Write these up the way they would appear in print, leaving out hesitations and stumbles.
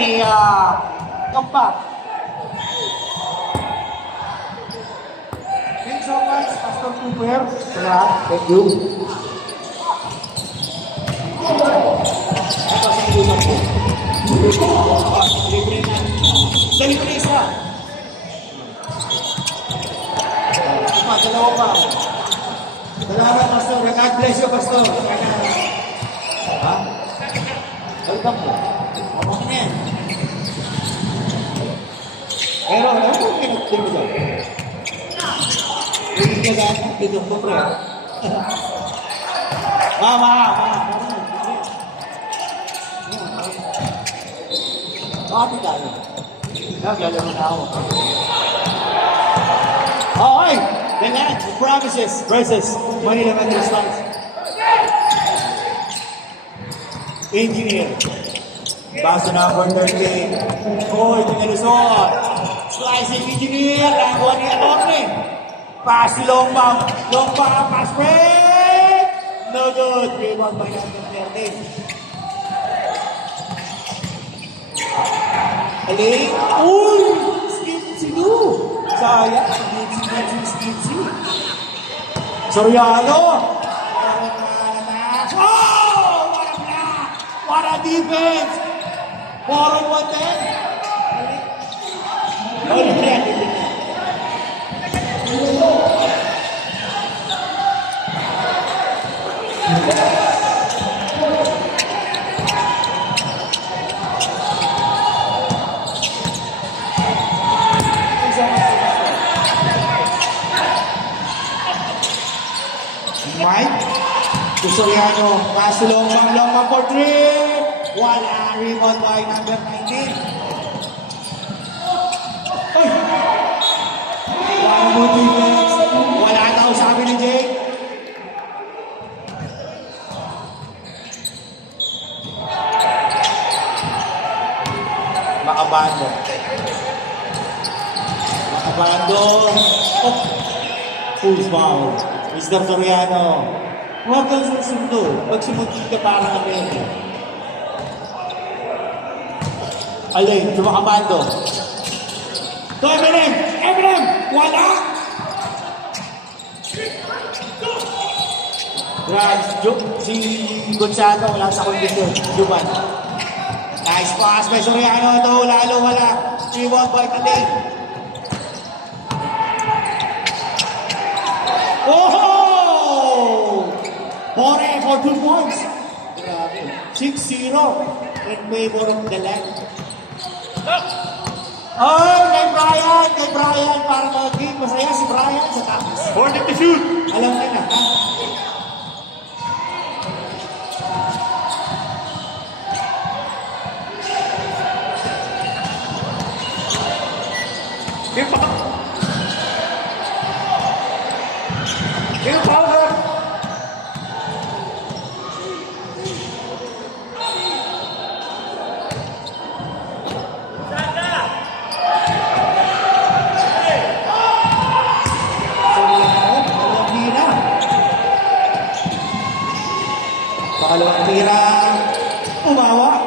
ni Kampak. Thanks so much, Pastor Cooper. Thank you. Ito sa ilunan po. Libre na. Dali ko na isa. Dalawa pa. Salamat, Pastor. God bless you, Pastor. Ha? Welcome po. Ako na yan. Pero, ano po pinagpili mo daw? Hindi ka gano'n. Dito po, pre. Ma. Bakit tayo? Gagalaw na ako. Okay! Ganyan, promises versus Manila Metro Stars. Engineer. Baso number 13. Oy, Tingalusot. Slicing Engineer. Nagawa ni Atorne. Pass si Longpang. Longpang, pass break. No good. Rebound by number 13. Aling. Uy! Skitsy do. Sayang. Skitsy. Soriano. Oh! What a block! What a defense! 4-on-1 then. Oh, Mike, Soriano, pass to Longpang for 3. Wala, rebound by number 19. Ay! One good defense. Wala daw, sabi ni Jake. Makabando. Oh! Who's foul? Mr. Soriano. Huwag kang susundo. Pag sumugid ka parang Amerika. Alay, tumakabando. To Eminem! Eminem! Wala! Right, si Gonzaga wala sa kondisyon. Juban. Nice pass by Soriano. Ito, lalo wala. Rebound by Kalay. Oh! Bore for 2 points. 6-0 in favor of the left. Oh, kay Brian, para mag-game. Masaya si Brian sa tapas. Hornet to shoot! Alam ka na, ha? Give power! Pangalawang tira, umawa.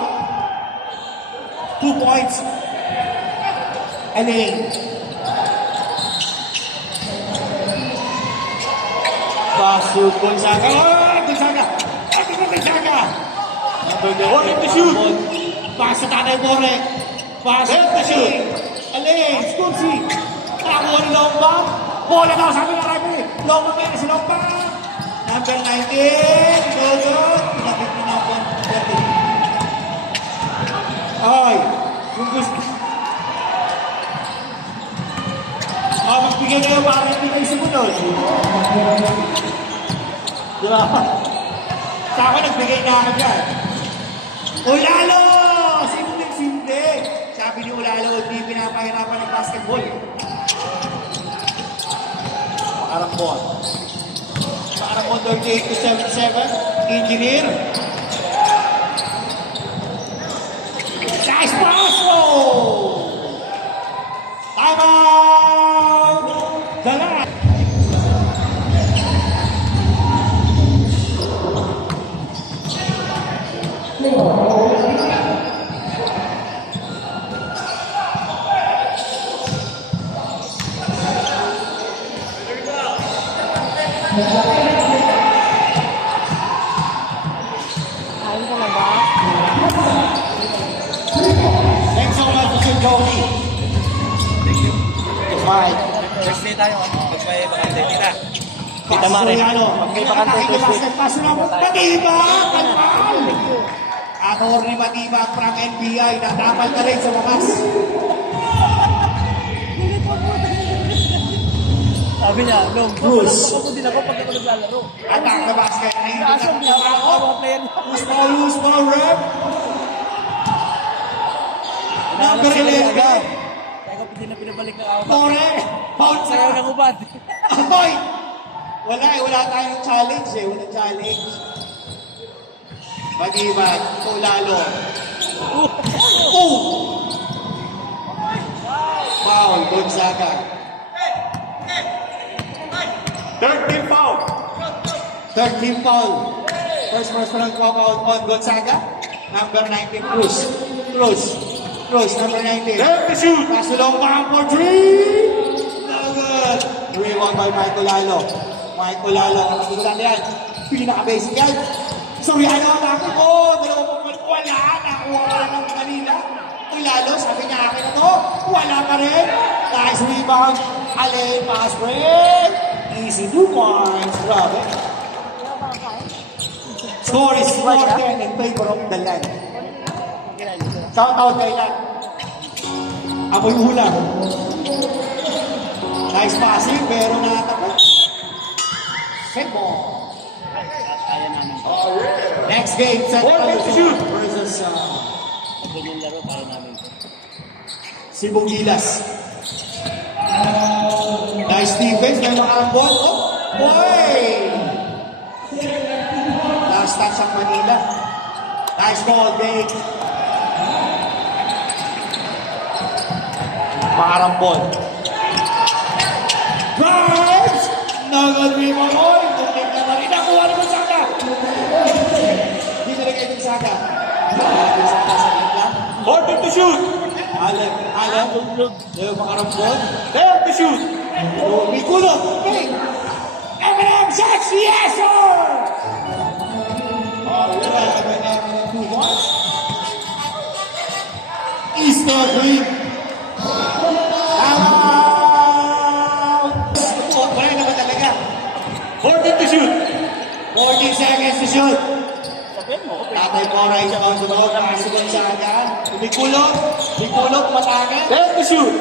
2 points. Aling. Pasok Gonzaga. Oh, Gonzaga. Gonzaga. Hornet to shoot! Pasok Tanay Bore. Pasok to shoot. Aling. Skursi. Takuha ni Longpang. Bola daw sabi ng referee. Longpang meron si Longpang. Number 19. Dodo. Pinapit ni number 13. Ay. Kung gusto. Magbigay kayo para hindi kayo sumunod. Diba? Sa ako nagbigay na ako dyan. Ulalo! Simple. Sabi ni Ulalo, hindi pinapahirapan ng basketball. Pakarambon. Pakarambon 38-77. Engineer. Nice pass! Oh! Time out! Dala! Ayun talaga. Thanks so much, Mr. Jody. Fight. First day tayo. Pag may bakante. Tita. Tita Mare. Pag may bakante, first day. Paso na mo. Matiba! Kanal! Attorney Matiba from NBI. Natapal ka rin sa wakas. Sabi niya, no, Bruce. ako din ako pag ako naglalaro. Attack the basket. Hindi na Kaso niya, kumakaot. player. Loose ball, rep. Number 11. Kaya ko hindi na pinabalik ng awak. Tore. Foul Sayaw sa. ng ubad. Boy! Wala tayong challenge eh. Walang challenge. Mag-ibag. Ito lalo. Oh! Foul. Gonzaga. Third team foul. Third team foul. First personal foul on Gonzaga. Number 19, Cruz. Cruz, number 19. Left to shoot. Paso long pa for three. No good. Rebound by Michael Lalo. Ang pagkutan yan. Pinaka-basic yan. Soriano ang akin ko. Dalawang pagkutan. Wala. Nakuha ka lang ng kanila. Michael Lalo, sabi niya akin na to. Wala pa rin. Nice rebound. Allen, pass break. Easy 2 points. Grabe. Score is 4-10 in favor of the land. Shout out kay Lan. Amoy ulam. Nice passing, pero nakatapat. Set ball. Next game, Central Luzon versus Ganyan laro tayo namin. Cebu Gilas. Nice defense, may makaambon. Oh, boy! Last touch ang Manila. Nice ball, Dave. Makarambol. Drives! Nagad rebound. Oy! Tumig na rin. Nakuha ni Gonzaga. Hindi na rin kay Gonzaga. Gonzaga sa gitna. 40 to shoot. Allen. Yung makarambol. Left to shoot. Oh, may kulot. Okay. M&M shots. Yes, sir! M&M 2 points. Easter Green. Wala naman talaga. 40 to shoot. 14 seconds to shoot. Sabihin mo, okay. Tatay Cora isa ang sunod. Nakasugot sa agad. Bikulot, matagan. Left to shoot.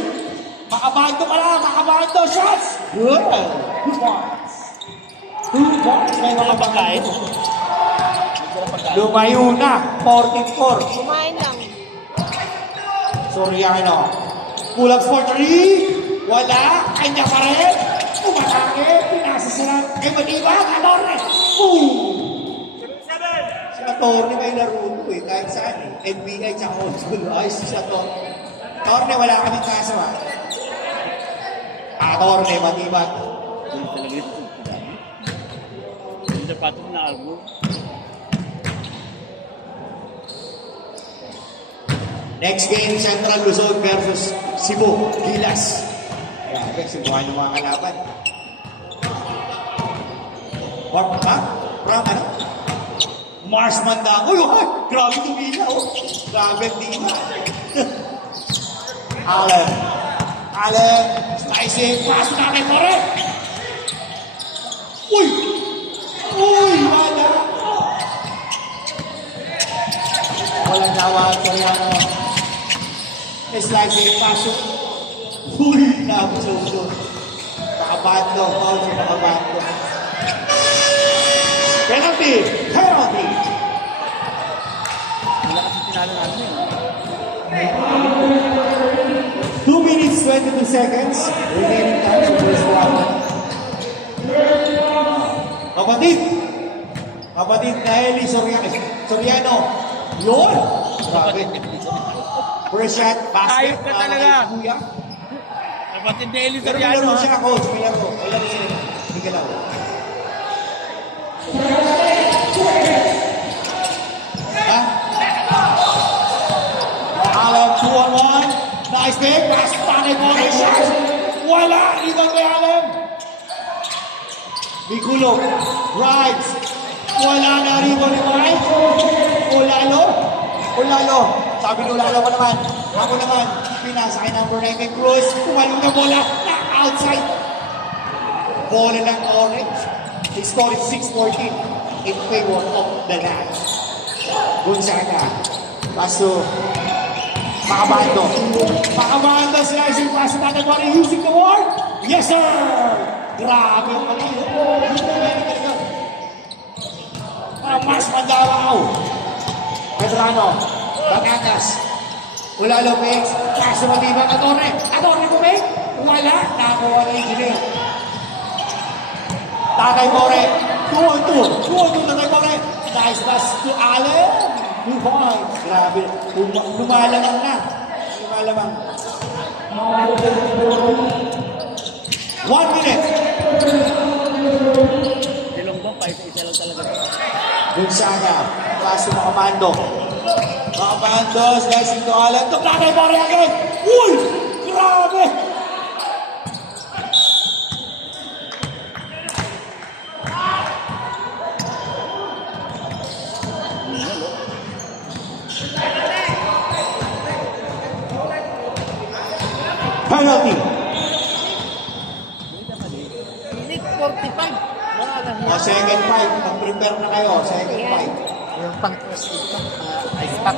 Makabanto ka lang, makabanto. Shots! Good. 2 points. 2 points. May mga pagkain. Lumayo na. 44. Kumain lang. Soriano. Pull-ups for 3. Wala. Kanya pa rin. Umatake. Pinasa sila. Kay Madiba. Katorne. Si Katorne may laro to eh. Kahit saan eh. NBA tsaka old school. Ayos siya to. Katorne wala kaming kaso ah. Katorne. Madiba. Hindi talaga yun. Hindi patong na album. Next game, Central Luzon versus Cebu Gilas. Grabe, Cebuan yung mga kalaban. From ano? Mars Mandango. Uy, grabe yung gila, oh. Grabe yung gila. Allen. Slicing. Pass na kay Tore. Uy, wala. Walang tawag. Soriano. Slicing. Pass. Uy, nabuso. Nakabando. Foul siya nakabando. Penalty. Wala kasi tinalo natin yun. 2 minutes, 22 seconds. Remaining time sa first quarter. Kapatid na Eli Soriano. Yun! Grabe. First shot, basket. Ayos ka talaga. Kuya. Kapatid ni Eli Pero may Soriano, laro ha? siya, coach. May laro siya. Hindi galaw. Ha? Allen, 2-on-1. Nice take. Pass pa kay Boris. Wala! Ibang kay Allen. Bikulog. Rides. Wala na rin ni Mike. Ulalo. Sabi ni Ulalo pa naman. Ako naman. Pinasa kay number 9 kay Cruz. Kumalo na bola. Na outside. Bola ng orange. He scored 6-14 in favor of the Nats. Gonzaga. Paso. Makabando. Makabando slicing pass na nagwari using the wall. Yes, sir! Grabe ang pag-ilo. Mas Mandaraw. Pedrano. Bagatas. Ula Lopez. Paso matibang. Atone kumik. Wala. Nakakuha na engineer. Tatay More. 2-2. 2-2 Tatay More. Nice pass to Allen. 2 points. Grabe. Lumalamang na. 1 minute. Silongbong, paisa-isa lang talaga. Gonzaga. Paso Makamando. Makamando. Slicing to Allen. To Tatay More again. Uy! Grabe! Penalty. Pilit 45. Wala lang O, second fight. Mag-prepare na kayo. Second fight. Yung pang-twist dito. Ice pack.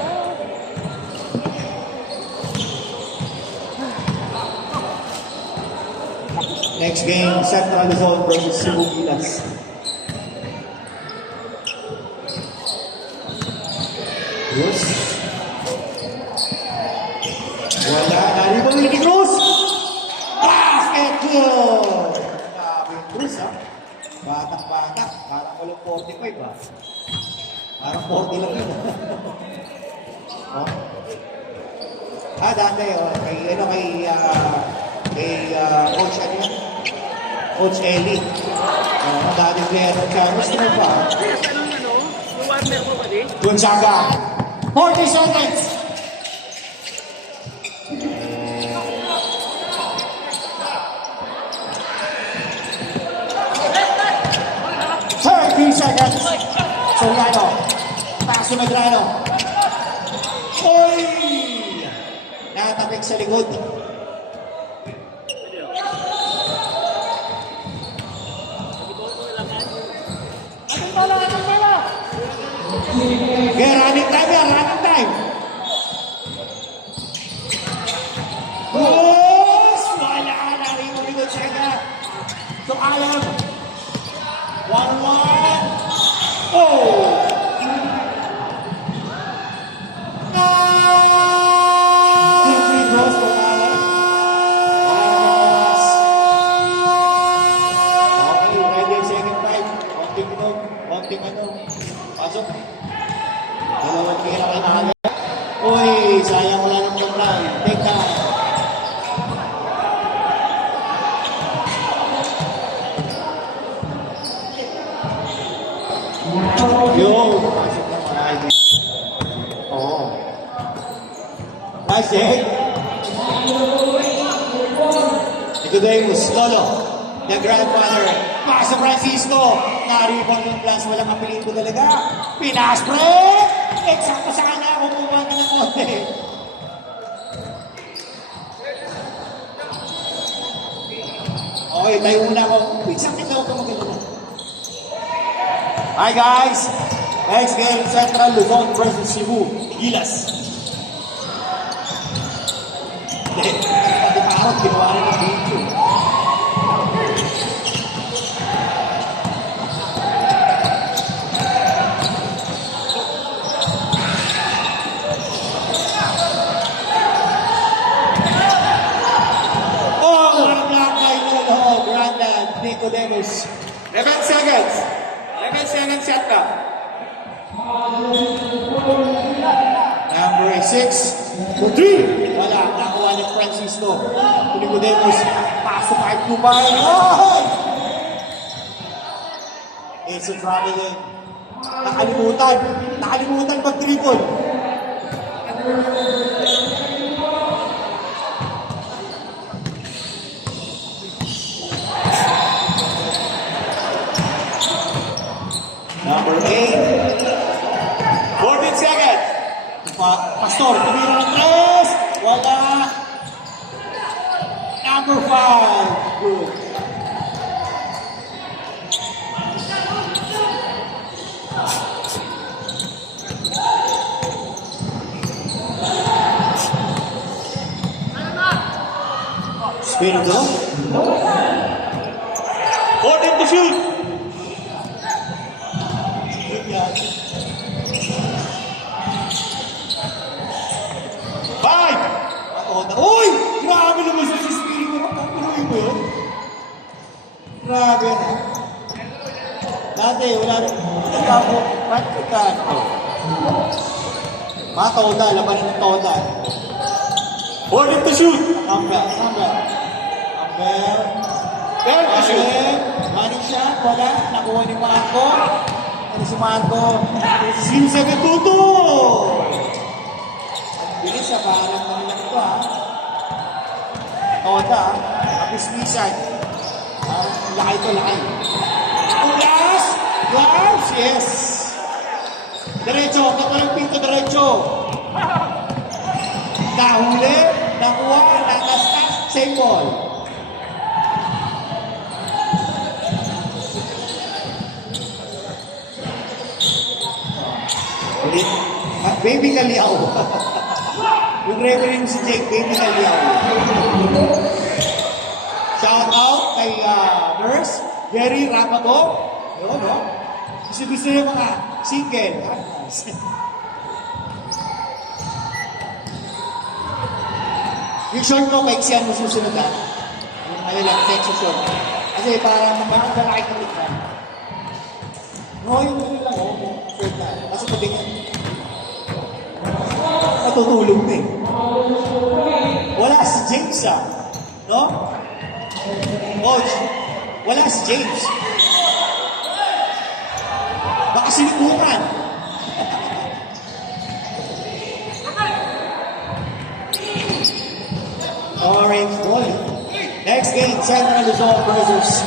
Next game, Central Luzon versus Cebu Gilas. Yes. Wala. Naribang ni Cruz. Basket good. Grabe yung Cruz, ha? Batak-batak. Parang walang 45, ha? Parang 40 lang yun. Oh. Dati, Coach, ano yun? Coach Eli. Dati player ng Charles, ano ba? Yung warmer mo ba din? Gonzaga. 40 seconds. Seconds. Soriano. Paso Medrano. Oy! Nakatapik sa likod. Okay, running time. Yes! Wala na rin mo rin Gonzaga. So, Alam. 1-1. Oh! Free throws for Alan. Okay, ready ang second fight. Konting ano. Pasok. Dalawang tira kay Alan. Uy, sayang wala ng kamay. Take down. Yo! Oh. Nice hit. Nicodemus, Lolo, the grandfather, Pastor Francisco, naribang yung glass, walang apelido talaga. Pinaspre! Eksakto sa kanya, kumuha ka ng konti. Okay, tayo muna ako. Eksakto daw ka maganda. Hi guys! Next game, Central Luzon versus Cebu Gilas. Pati parang ginawa rin ng video. Oh! Ang kay Lolo, Grandad, Nicodemus. 11 seconds. 11 seconds shot clock. Number 6 for 3. Wala. Nakuha ni Francisco. Nicodemus. Pasok kahit Dubai. Oh! It's a traveling. Nakalimutan mag-triple. Spirito. Order to shoot. Five. Uy! Grabe naman sa Spirito. Pagkakuloy mo yun. Grabe na. Dati, wala rin. Nagkako, pagkakano. Mga toda, laban ng toda. Order to shoot. Number. Fair to shoot. Money shot, wala. Nakuha ni Marco. Ano si Marco? Slim sa Gatuto. Ang bilis sa parang manilang ito, ha. Toda, kapismisan. Laki ito, laki. Glass, yes. Diretso, kapag pinto diretso. Nahuli, nakuha, nakastak, same ball. Ulit. Baby Kaliao. Yung referee mo si Jake, Baby Kaliao. Shout out kay Nurse, Jerry Rapato. Yun, no? Gusto yung mga single. Yung short mo, paiksiyan mo susunod na. Yung ano lang, next short. Kasi parang magkakalaki ka na. No, yung ano lang, short na. Kasi pabigyan. Natutulog na eh. Wala si James no? Coach, wala si James. Baka sinibukan. Orange ball. Next game, Central Luzon versus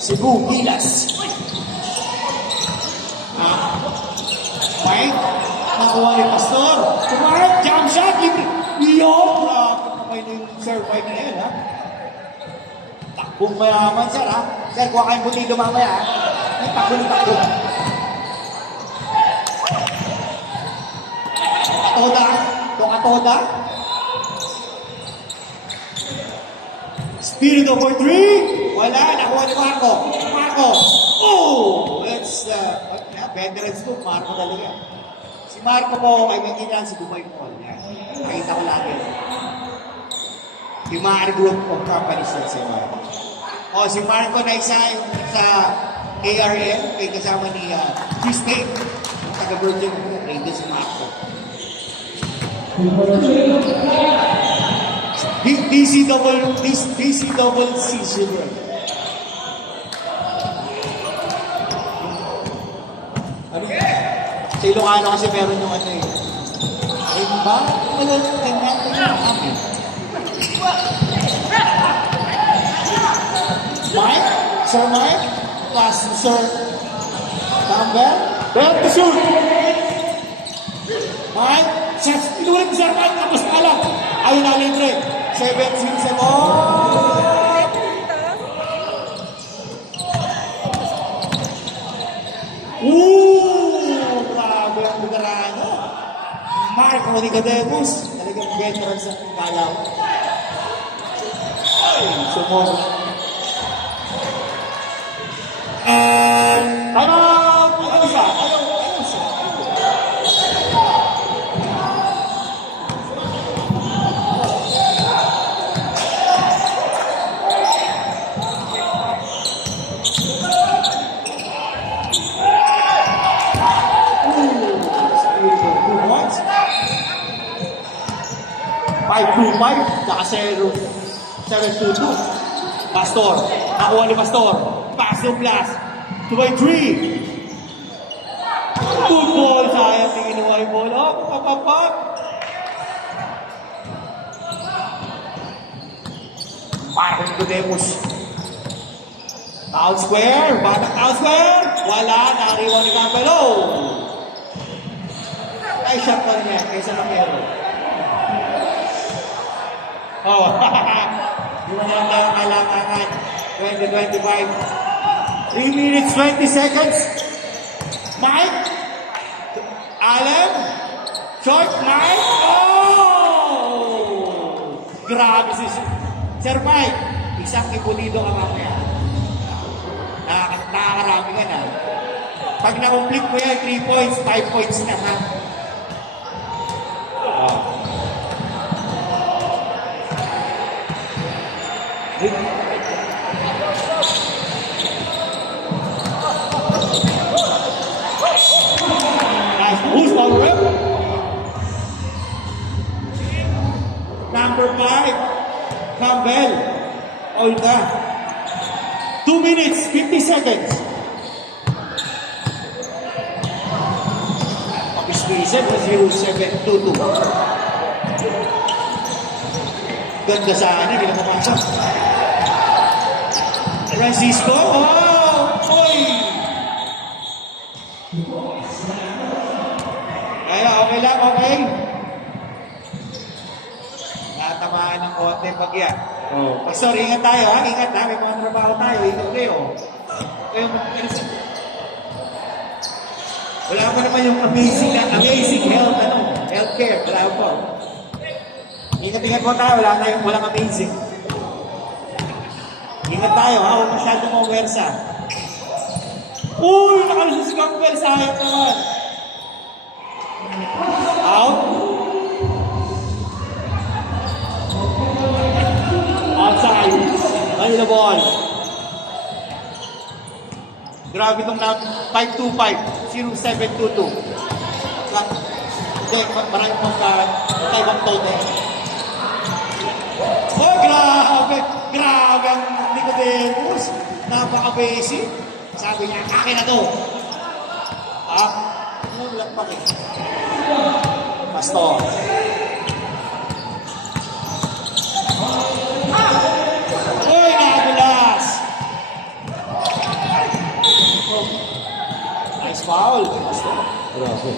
Cebu Gilas. Mike, nakuha ni Pastor. Kumarap, jump shot. Iyon. Kapay na yung serve Mike na yan, ha? Takbong mayaman, sir, ha? Sir, kuha kayong butido mamaya, ha? May takbo ng takbo. Toda. Spirito for three. Wala, nakuha ni Marco. Oh! It's, veterans to, Marco talaga. Si Marco po, ay ganyan si Dubai Mall. Yan. Nakita ko lagi. Yung mga group of companies yan si Marco. O, si Marco na isa sa ARM, kay kasama ni Chris Tate. Yung taga-Virgin Group, rin si Marco. DC double C silver. Ano? Sa Ilocano kasi meron yung ano eh. Ay ba? Wala yung ganyan. Mike? Sir Mike? Pass to Sir Campbell? Bell to shoot! Mike? Pinulit ni Sir Mike tapos alam. Ayun na libre. 7-6 mo. Grabe ang bugarano. Marco Nicodemus. Talagang veteran sa Galaw. Sumog. Time out! Ano siya? Five, saka 7-2-2. Pastor, nakuha ni Pastor. Pass to blast. 2-3. Good ball, sayang tingin mo yung bola. Papapap. Marco Nicodemus. Town square, batak town square. Wala, nariwan ni Campbell. Ay, shot pa rin yan, kaysa Macero. Oh, di mo naman lang kailangan. 20-25. 3 minutes, 20 seconds. Mike. Alan. Short Mike. Oh! Grabe si Sir Mike. Isang ipulido ka mamaya. Nakakarami ka na. Pag na-complete mo yan, 3 points, 5 points na ha. Oh. Nice. Who's on rep? Number 5, Campbell. All na. 2 minutes, 50 seconds. Papisquisen na 0722. Ganda sana, hindi na pumasok. Francisco, oh! Oy! Kaya, okay lang, okay? Natamaan ng konti bagya. Oh. Pastor, ingat tayo ha, ingat ha, may mga trabaho tayo, ingat kayo. Kayo wala pa naman yung amazing health, healthcare, wala pa. Ingat po tayo, walang amazing. Ingat tayo ha, huwag masyadong mawersa. Uy, nakalusot si Campbell, sayang naman. Out. Outside. Ayun na ball. Grabe itong 525, 0722. Hindi, maraming mong taibang tote. Oh, grabe! Grabe ang Nicodemus. Napaka-basic. Sabi niya, akin na to. Ano lang pa rin? Pastor. Uy, nakabulas! Nice foul. Grabe.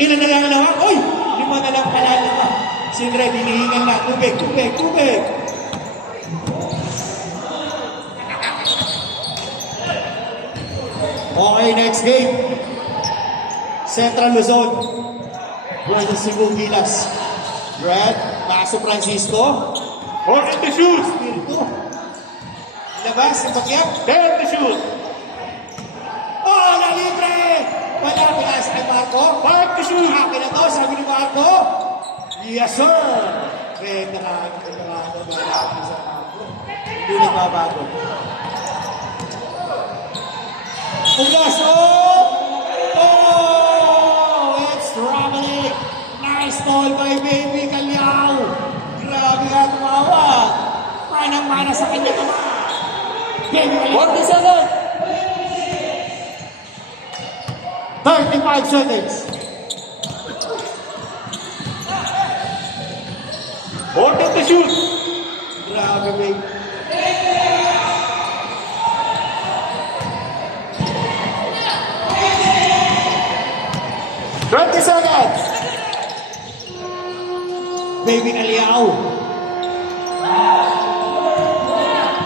Ilan na lang naman? Uy! 5 na lang pala naman. Siyempre, hinihingan na. Tubig. Okay, next game. Central Luzon versus Cebu Gilas. Red, Paso Francisco. Hold the shoes! Espiritu. Labas, ang bagyak. Hold the shoes! Oh, nalibre! Wala, pilas kay Marco. Hold the shoes! Akin na to, sabi ni Marco. Yes, sir! Veteran sa Marco. Hindi nagbabago. Ugas, oh! It's Dominic! Nice ball by Baby Calyaw! Grabe nga tumawag! Manang-mana sa kanya naman! Baby Calyaw! 35 seconds! Hold the shoes! Grabe, baby! Baby Calyaw.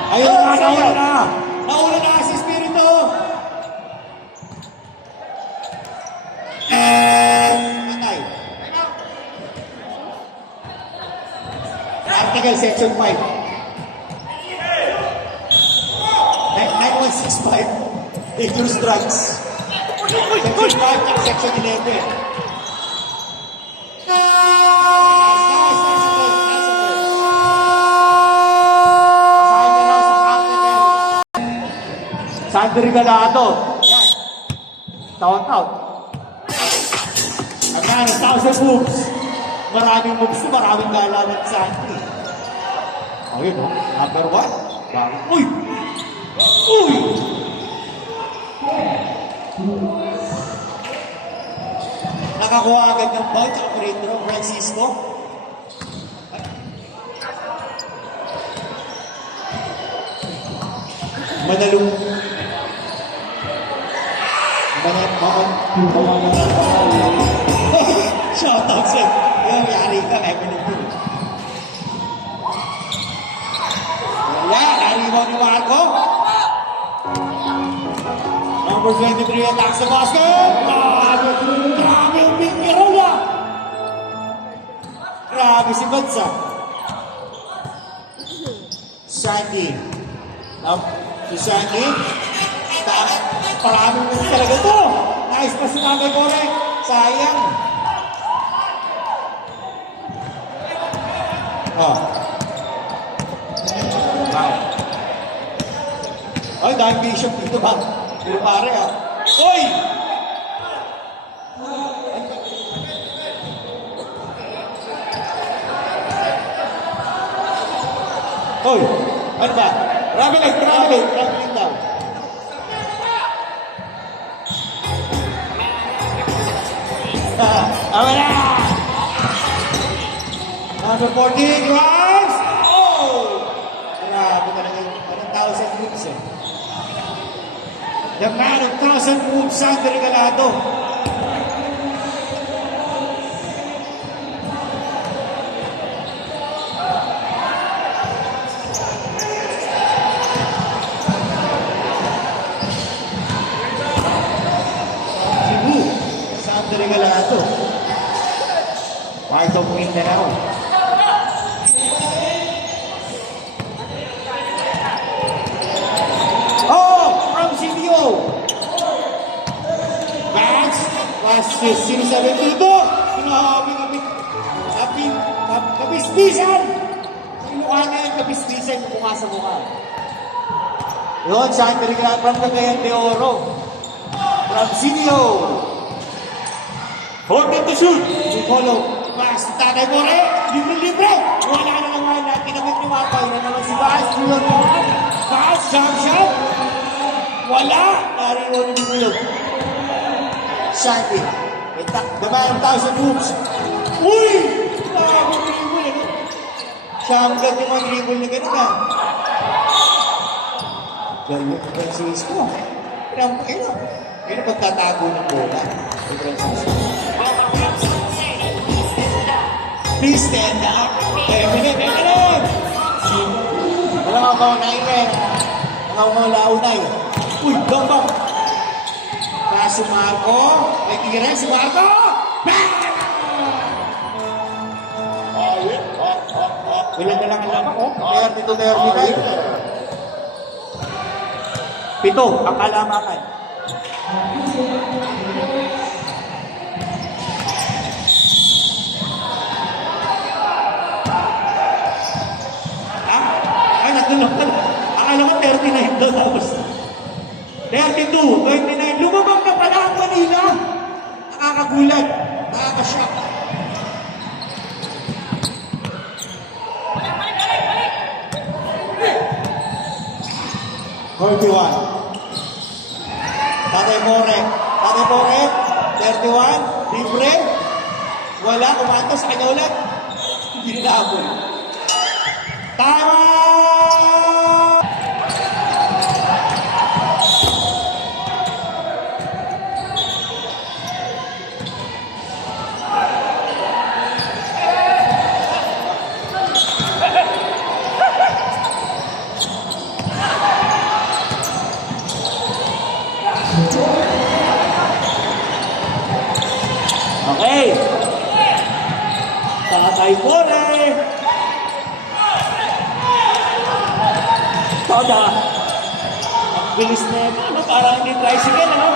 Ayun na, nauna na. Nauna na si Espiritu. Patay. Article Section 5. 9165. Dangerous drugs. Section 5 at Section 11. Sandri Galado. Yan. Taon-taon. Ang 1,000 moves. Maraming moves to, maraming galawan sa Sandri. Ayun, oh. Number 1. Bakit? Uy! Uy! Nakakuha agad ng bounce operator Francisco. Manalong shout out sir. Yung yari ka, Evelyn. Wala, naribaw ni Marco. Number 23 attacks the basket. Grabe yung big roll. Grabe si Bansa. Sandy. Si Sandy. Maraming mo talaga to. Nice pa si Tatay Bore. Sayang. Oh. Wow. Ay, dahil Bishop dito ba? Pero pare ah. Oy! Oy! Ano ba? Traveling daw. Awa na! Number 14 drives! Oh! Grabe talaga yung 1,000 moves eh. The man of 1,000 moves, Sander Regalado. Cebu, Sander Regalado. White of Mindanao. Oh, from CBO. That's was sinasabi dito. Kabisbisan. Yung mukha niya yung kabisbisan yung mukha sa mukha. Yun, Sander Regalado from Cagayan de Oro. From CBO. 14 to shoot. Follow. Mas Tatay Bore, libre! Wala na naman na kinamit ni Mapay na naman si Baas. Baas, jump shot. Wala. Nariwan ni Bulog. Shanty. The man of 1,000 moves. Uy! Grabe dribble. Siya ang ganda yung mga dribble na gano'n ah. Galing ko Francisco. Kaya pagtatago ng bola. Francisco. Please stand up. Wala nga maunay eh. Wala maunay. Uy, gambang. Si Marco. May tira si Marco. Ilan na lang ang laman ko? 32-39. 7 ang kalamakan. Akala ko 39 daw tapos. 32, 29. Lumabang na pala ang Manila. Nakakagulat. Nakakashock. Forty-one. Tatay Bore. 31. Libre. Wala. Kumanto sa kanya ulit. Hindi nabol. Tama! Okay. Tatay Bore. Toda. Ang bilis na yun. Ano? Parang hindi tricycle, ano?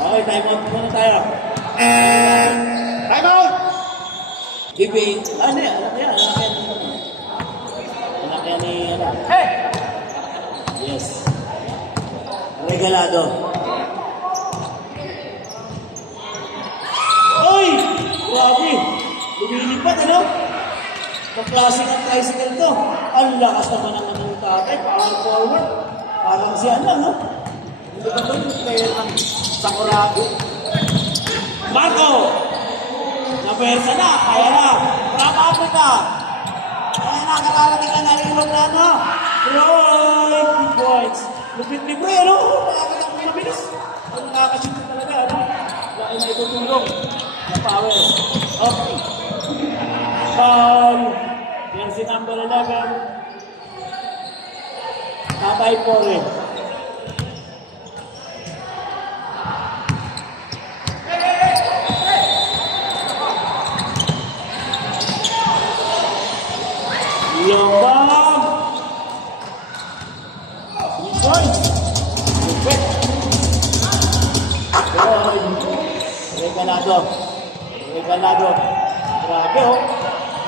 Okay, time out muna tayo. Time out! Debate. Ano yan? Anak yan. Anak yan ni, ano? Hey! Yes. Regalado. Oy! Grabe! Lumilipat, ano? Pag-klaseng ang tricycle to. Ang lakas naman naman ng tatay. Power forward. Parang siya lang, no? Hindi ba ito yung player ng Sakuragi? Marco! Napersa na. Kaya na. From Africa. Kaya na. Kakarating na nariwan na, no? Roy! 2 points. Lupit libre, ano? Nakakatak mo mabilis. Ang nakakashoot na talaga, ano? Laki na itutulong. Na power. Okay. Foul. Jersey number 11. Tatay Bore. Regalado. Regalado. Grabe oh.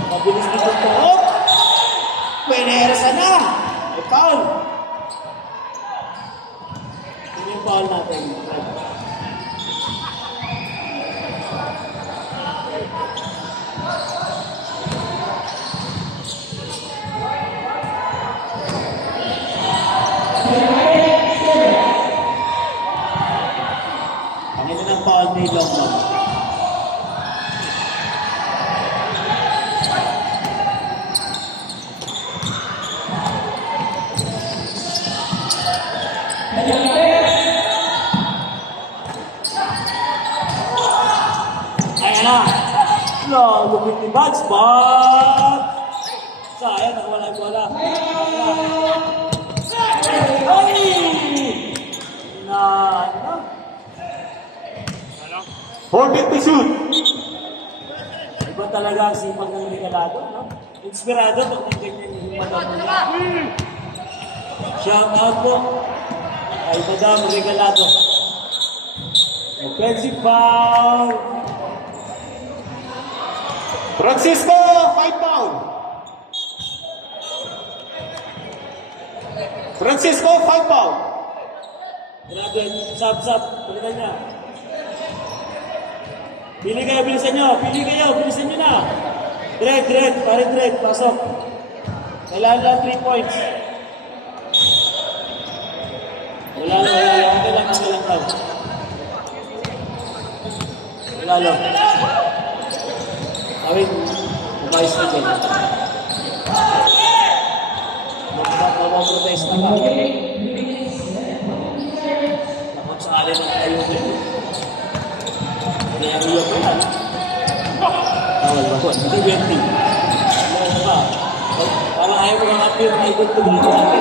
Mabilis dito ito. Oh! Puwersa na! May foul. Ano yung foul natin? Panginoon ng foul ni Longbang. Ayan na. Lupit ni Bugs. But sayang, nakawala yung bola. Ay! Ano? Hornet to shoot. Iba talaga ang sipag ng Regalado, no? Inspirado pag ganyan yung madam niya. Shout out po kay Madam Regalado. Offensive foul. Francisco, 5 foul. Francisco, 5 foul. Grabe, sab-sab. Pagkita niya. Pili kayo, bilisan nyo. Pili kayo, bilisan nyo na. Direct, pare direct, pasok. Kailangan lang 3 points. Wala lang. Ang lang. Wala lang. Awit, umayos na dyan. Protest na ka. Takot sa alin ang tayo din. Hindi ang iyo ko yan. Tawal ba ko? Hindi 20. Ano ba? Parang ayaw mo ng appear na ikot ko dito natin.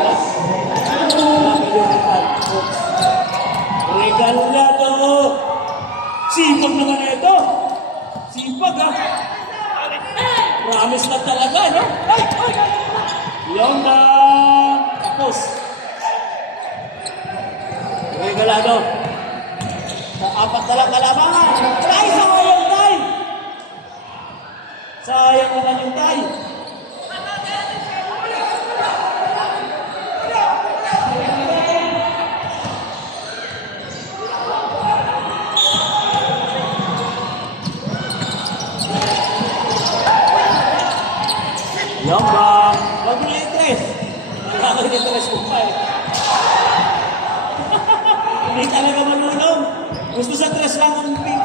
Regalado! Sipag naman na ito! Sipag ha! Promise na talaga, no? Yung na... Tapos. Regalado. Sa 4 na lang kalamangan. Ay, sayang tayo! Sayang naman yung tayo. Yung ba? Huwag mo na interest. Wala ka interest mo pa eh. Hindi talaga manulong. Gusto sa tres lang ang pink.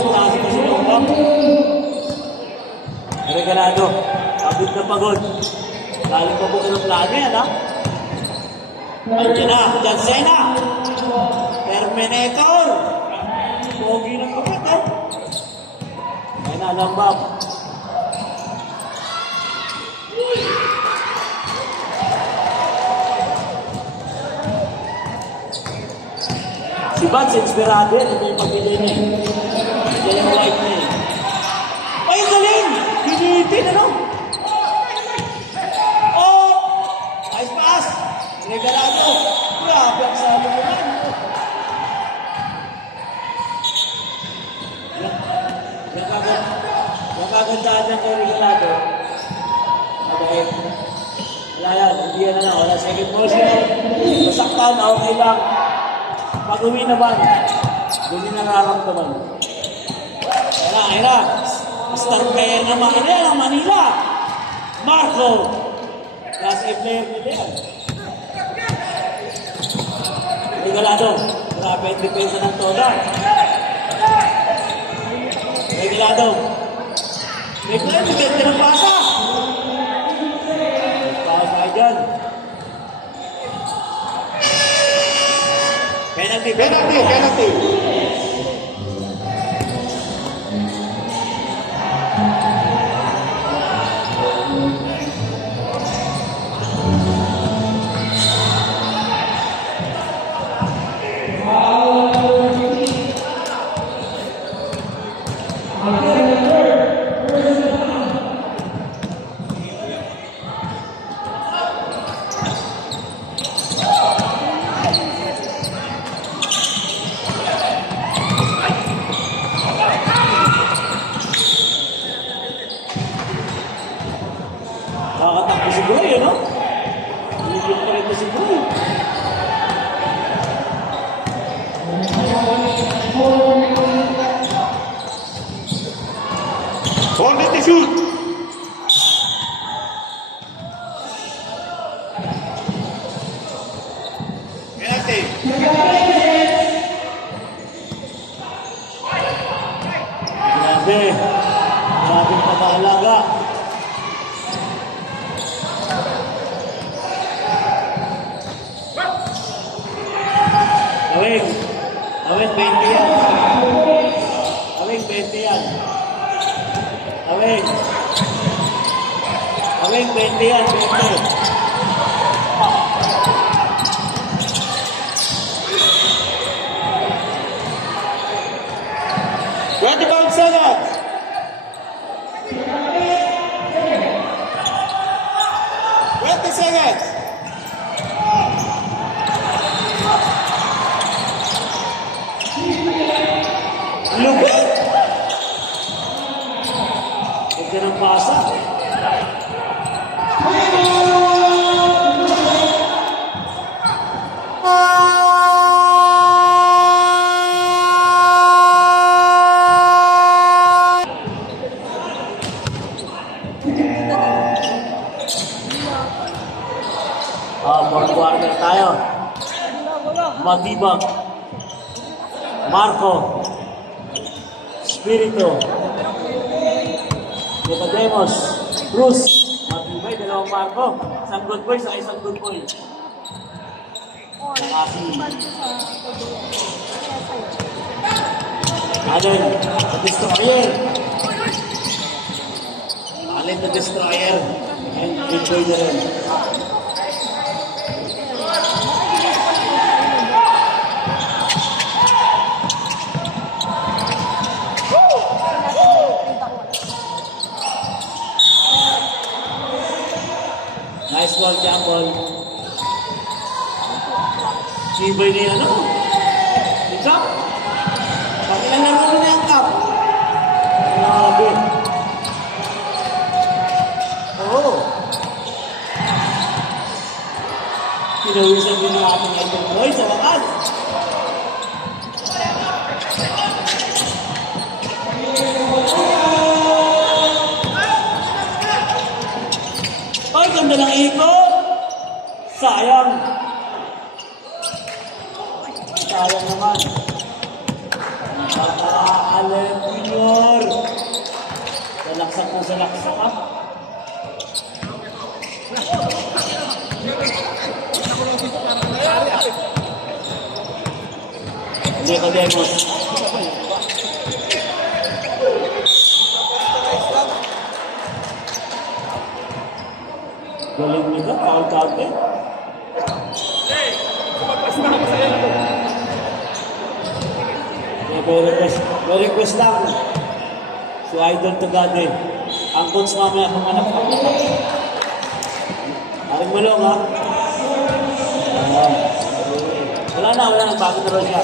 Klase ko sa loob. Regalado. Pagod na pagod. Galing pa po ka ng plano yan, ha? Andiyan na. Jansena. Terminator. Pogi ng kapit, eh. Ayun na, lambab. Si Buds, inspirado yan. Ito yung pagpili niya. Ito yung white niya. Ay, galing! Ginitin, ano? Oh! Nice pass! Regalado. Grabe ang sabi mo man. Yung kagandaan niya kay Regalado. Okay. Wala yan. Hindi yan na. Wala second motion. Masaktan. Okay lang. Pag-uwi naman, doon yung nararamdaman. Ayun na. Star player naman yan ang Manila. Marco. Last A player nila yan. Regalado. Grabe ang depensa ng Toda. Regalado. Regalado, ganda ng basa. Pahal ka dyan. Penalty. shoot. Penalty. Grabe. Grabe ang pag-aalaga. Awing. Awing, 20 yan. Awing, 20 yan. Awing. Awing, 20 yan, 20. 25 seconds. Seconds. Lupit! Huwag ng pasa. Fourth quarter tayo. Matibag. Marco. Spirito. Nicodemus. Bruce. Matibay, dalawang Marco. Isang good boy sa isang good boy. Kasi. Allen. The Destroyer. Allen the Destroyer. And good boy na rin. Nice ball, jump ball. Sibay na yan, ano? Ikaw? Pakilang laro na yung cup. Grabe. Oo. Pinawisan din yung ating idol boy sa wakas. Ay, ganda ng ikot! Sayang! Sayang naman. Allen Junior! Salaksak na salaksak ka. Hindi ka demos. Galing nila, count eh. May request lang. Si Idol Tugade. Ang coach mamaya panganak pa. Aring mulong ha. Wala na, bago na rin siya.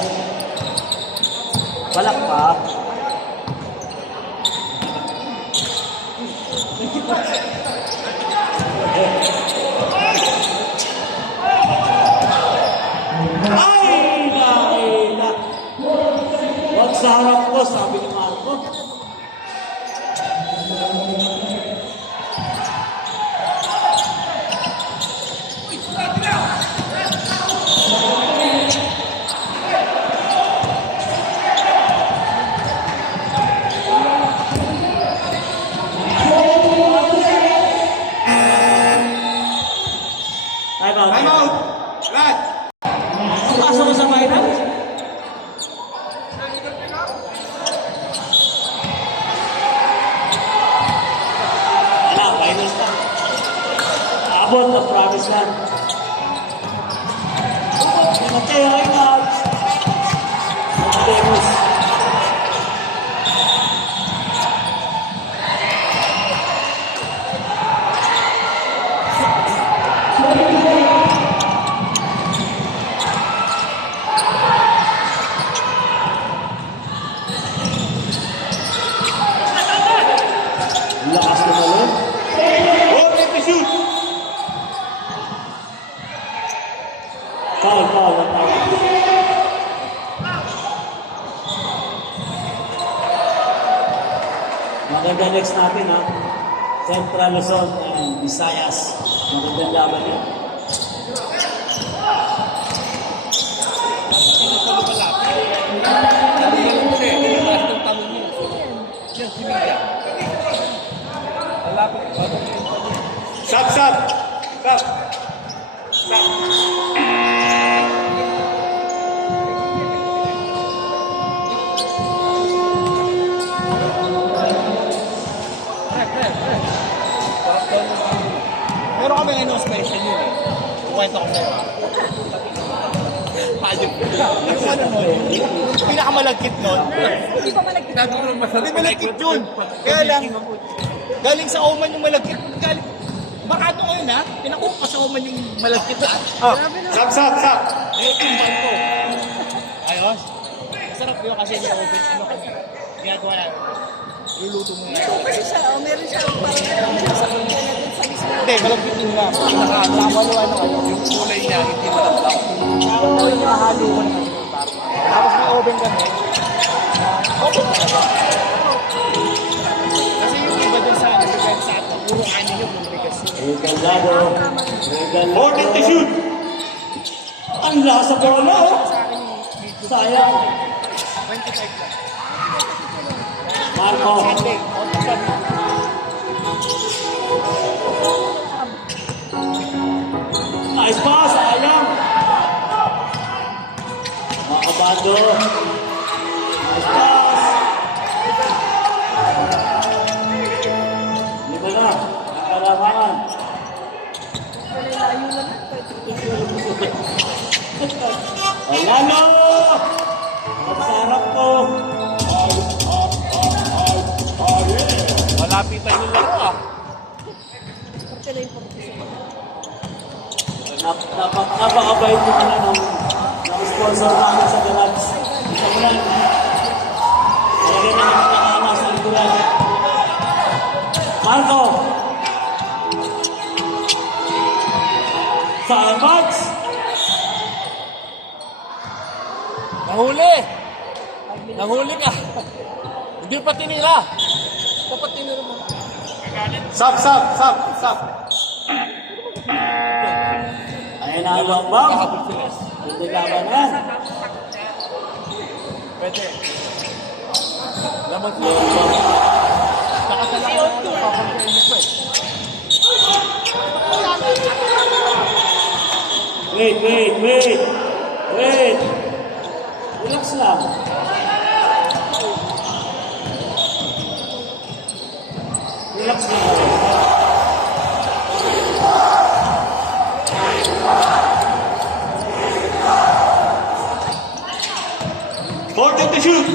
Balak pa. Ay, nakita. Wag sa harap ko, sabi ni Marco. Time out. Red. Pasok ko sa final. Wala, finals na. Abot na, promise lang. Mateo, ay out. Mateo. Lakas na naman. Oh, take the shoot. Foul, ang tawag. Maganda next natin ha. Central Luzon and Visayas. Magandang laban yun. Stop, stop. Stop. Stop. Meron kami ano special yun eh. Kwento ko sa'yo. Payag. Yung ano nun, yung pinakamalagkit nun. Hindi pa malagkit. Hindi malagkit yun. Kaya lang, galing sa Oman yung malagkit. Galing, Makato ngayon ha, pinakuha sa Oman yung malagkit ha. Stop, stop, stop. Eh, tumban ko. Ayos. Masarap yun kasi may oven. Ano kasi, ginagawa natin. Luluto mo na. Kasi siya, meron siya parang sa kanya dun sa mismo. Hindi, malagkit din nga. Nakakalo ano. Yung kulay niya, hindi malagkit. Nakakalo niya, halo ko naman. Tapos may oven kami. Oven na ba? Kasi yung iba dun sa nagagawin sa atin, puro kanin yung bigas. Regaldado. Regaldado. 40 to shoot. Ang lasa bola oh. Sayang. 25 lang. Marco. Sunday, on the Sunday. Nice pass. Sayang. Makabado. Nice pass. Lima na. Nakalamangan. Layo na. Ayan o! Magsarap ko. Malapitan yung laro ah. Porque na yung pagkisip. Napakabait mo na ng sponsor namin sa Galabs. Ito mo lang. Lagyan na ng nakakama sa likuran. Marco! Saan, Max? Nahuli! Nahuli ka! Hindi pa tinira! Dapat tinira mo. Stop, stop, stop, stop. Ayun na ang lombang. Hindi laban yan. Pwede. Lamang Lombang. Nakasalaan ko ito. Papagkainin ko eh. Wait. Relax lang. Relax lang. Forty to shoot.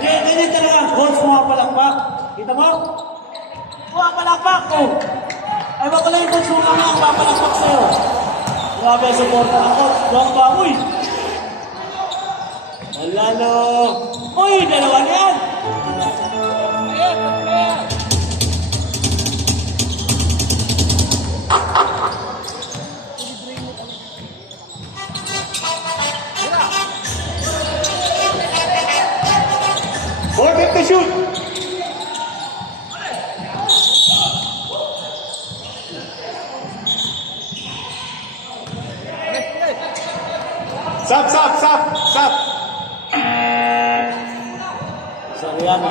Ganyan talaga. Coach, pumapalakpak. Kita mo? Pumapalakpak ko. Ay, baka lang yung coach mo kami ang papalakpak sa'yo. Grabe ang suporta ng coach. Buwang ba? Uy! Lalo. Uy, dalawa na yan. Forty to shoot. Stop, stop, stop, stop. Sariano.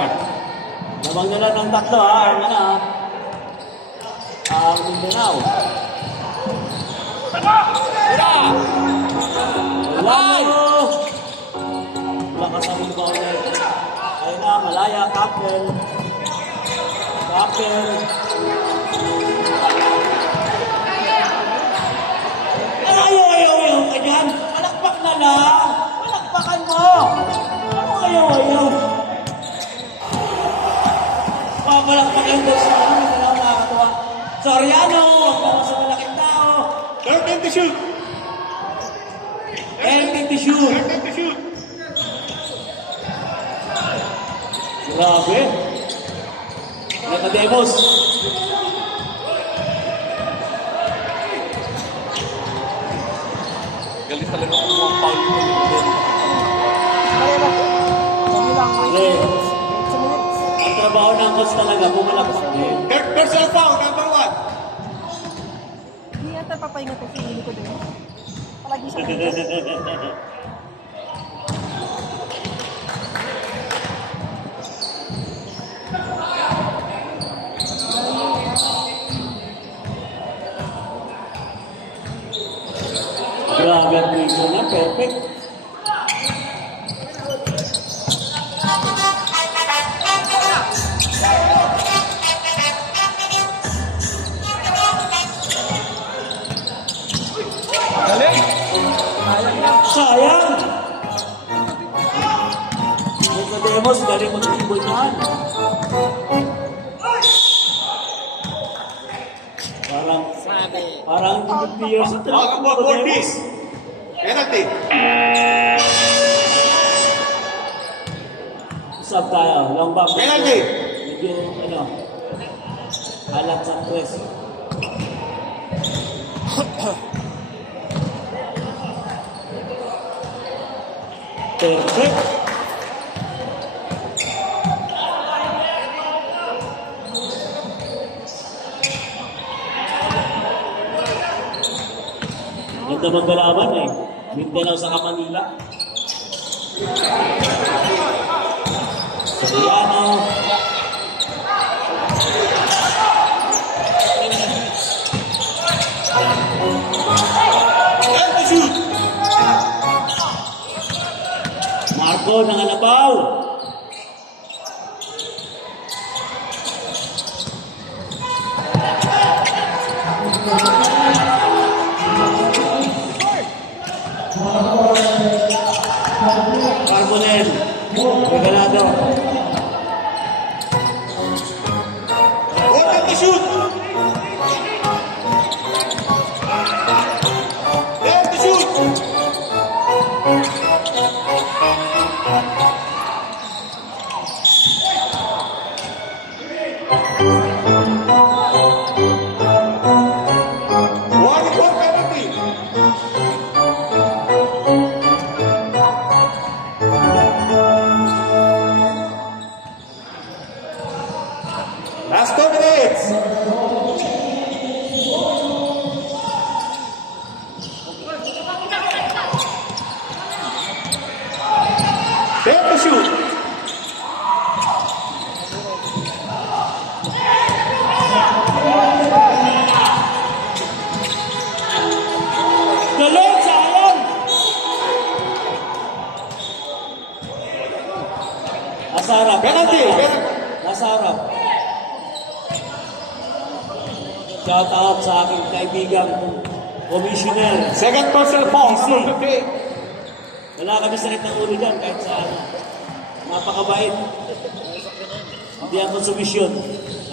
Labang nila ng tatlo ha. Ang ano ha. Ang Mindanao. Lalo. Lakas ang rebound net. Ayun na, malaya. Capel. lang. Palakpakan mo. Ano ayaw? Papalakpakan ko sa ano. Hindi lang nakakatawa. Soriano, huwag naman sa malaking tao. Third and to shoot. Elvin to shoot. Third and to shoot. Grabe. Nakademos. Galit talaga kung mga foul mo. Hindi. Ang trabaho ng coach talaga, pumalakpak din. Third personal foul, number 1. Hindi yata papahinga ko sa hili ko din. Palagi siya nandito. Grabe ang picture niya, perfect. Sayang! Nicodemus, galing mag-ibon yan. Parang hindi years ito. Welcome to Nicodemus. Penalty. Sub tayo, long back. Penalty. Medyo, alat sa press. Perfect. Ganda maggalaban eh. Mindanao sa Manila. Soriano. And to shoot. Marco ng Alabaw. Carbonel. Regalado. Fourth and to shoot. Third to shoot. One for penalty. Last 2 minutes. Third to shoot. Galing, sayang! Nasa harap. Penalty. Nasa harap. Shout out sa aking kaibigang commissioner. Second personal foul, number 58. Wala kami sakit ng ulo dyan kahit sa ano. Napakabait. Hindi ang konsumisyon.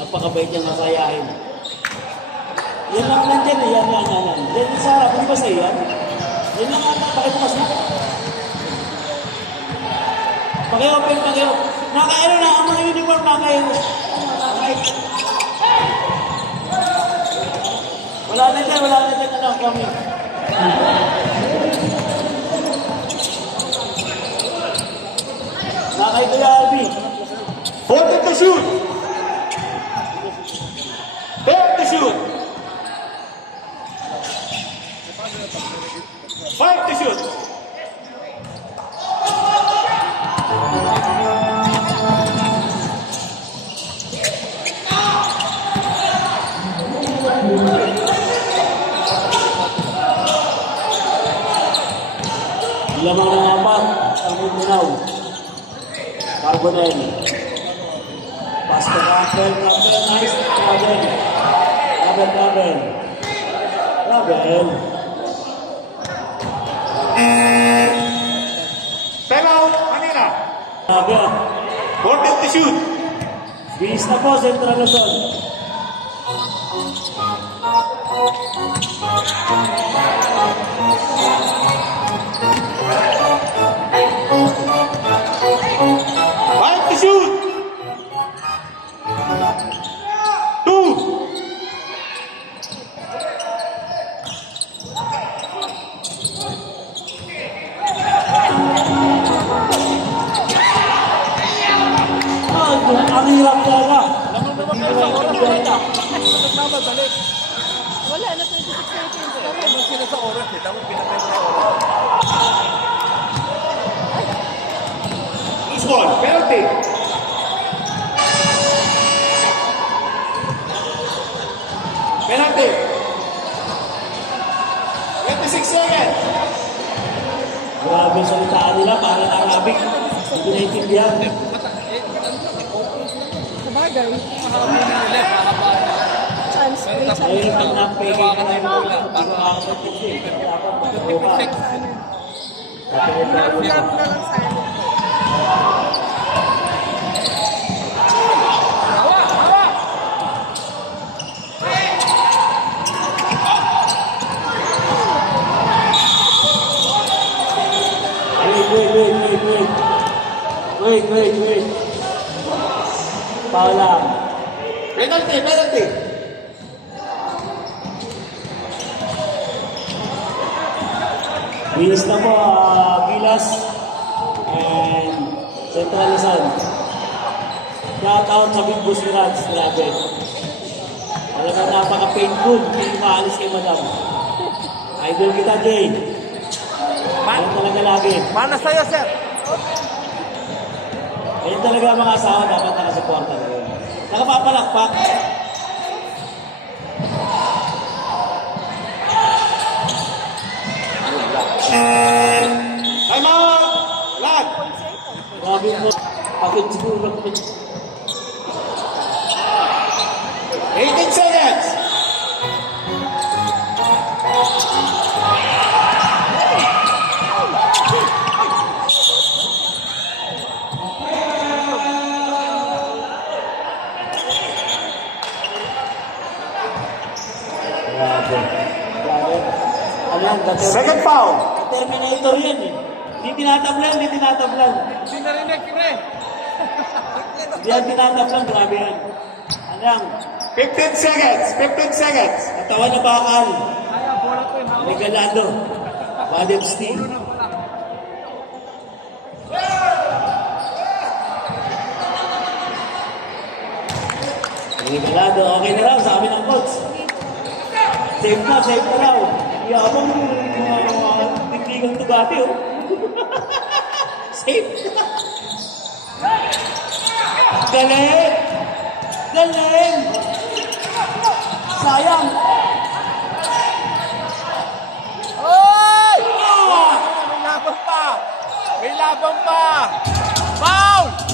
Napakabait niyang masayahin. Yan lang nandyan eh. Yan. Yan sa harap. Hindi ba sa'yo yan? Yan lang ata. Pakibukas na. Paki-open. Naka-ano na. Ang mga uniform naka-ano. Wala na dyan. Ano, kami. Naka-ito yung Albi. Fourth and to shoot. Third to shoot. Five to shoot. Lamang ng apat. Ang Mindanao. Carbonel. Pass to Rafael. Nice. Rafael. Bihis na po, Central Luzon. Five to shoot. Two. Ang hirap talaga. Nagmamadali. Wala na 26 seconds. Ano sila sa oras eh. Dapat pinatay mo na oras. Each ball. Penalty. Penalty. 26 seconds. Grabe yung salitaan nila, parang Arabic. Hindi naintindihan. Sabagay. Chance. May chance. Ayun, pag napigil ka na yung mga dapat magbuka. Laro na lang sana. Wait. Foul lang. Penalty. Penalty. Bilis na po, Gilas and Central Luzon. Shout out sa Big Boss Mirage, grabe. Alam na napaka-painful, hindi maalis kay Madam. Idol kita, Jay. Alam talaga lagi. Mana sa'yo, sir? Ayun talaga mga asawa, dapat nakasuporta na yun. Nakapapalakpak. Time out. Lag. Grabe mo. Pagod siguro. 18 seconds. Grabe. Ano yan? Second foul. Terminator yan eh. Hindi tinatablan. Hindi narinig, pre. Hindi yan tinatablan. Grabe yan. Ano yan? 15 seconds. 15 seconds. Katawan na bakal. Kaya, bola ko yung hawak. Regalado. Body of steel. Regalado. Okay na raw. Sabi ng coach. Safe na raw. Yabang mga tigtigang tugati oh. Safe. Galing. Sayang. Oy! May laban pa! Foul!